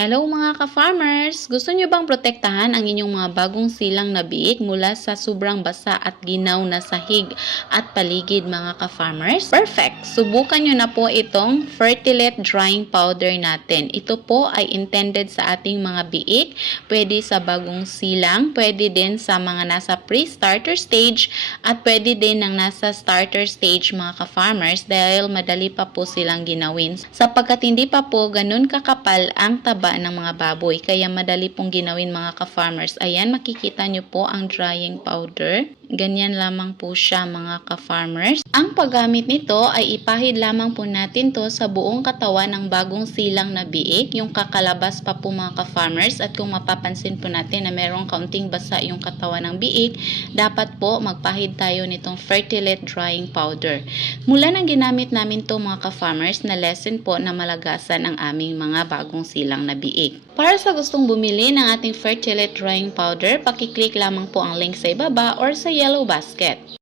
Hello mga ka-farmers! Gusto nyo bang protektahan ang inyong mga bagong silang na biik mula sa sobrang basa at ginaw na sahig at paligid mga ka-farmers? Perfect! Subukan nyo na po itong Fertilet Drying Powder natin. Ito po ay intended sa ating mga biik. Pwede sa bagong silang, pwede din sa mga nasa pre-starter stage at pwede din ng nasa starter stage mga ka-farmers dahil madali pa po silang ginawin. Sapagkat hindi pa po ganun kakapal ang taba ng mga baboy kaya madali pong ginawin mga ka-farmers. Ayan, makikita nyo po ang drying powder. Ganyan lamang po siya mga ka-farmers. Ang paggamit nito ay ipahid lamang po natin to sa buong katawan ng bagong silang na biik, yung kakalabas pa po mga ka-farmers at kung mapapansin po natin na merong kaunting basa yung katawan ng biik, dapat po magpahid tayo nitong Fertilet Drying Powder. Mula nang ginamit namin to mga ka-farmers na lesson po na malagasan ang aming mga bagong silang na biik. Para sa gustong bumili ng ating Fertilet Drying Powder, pakiclick lamang po ang link sa ibaba or sa yellow basket.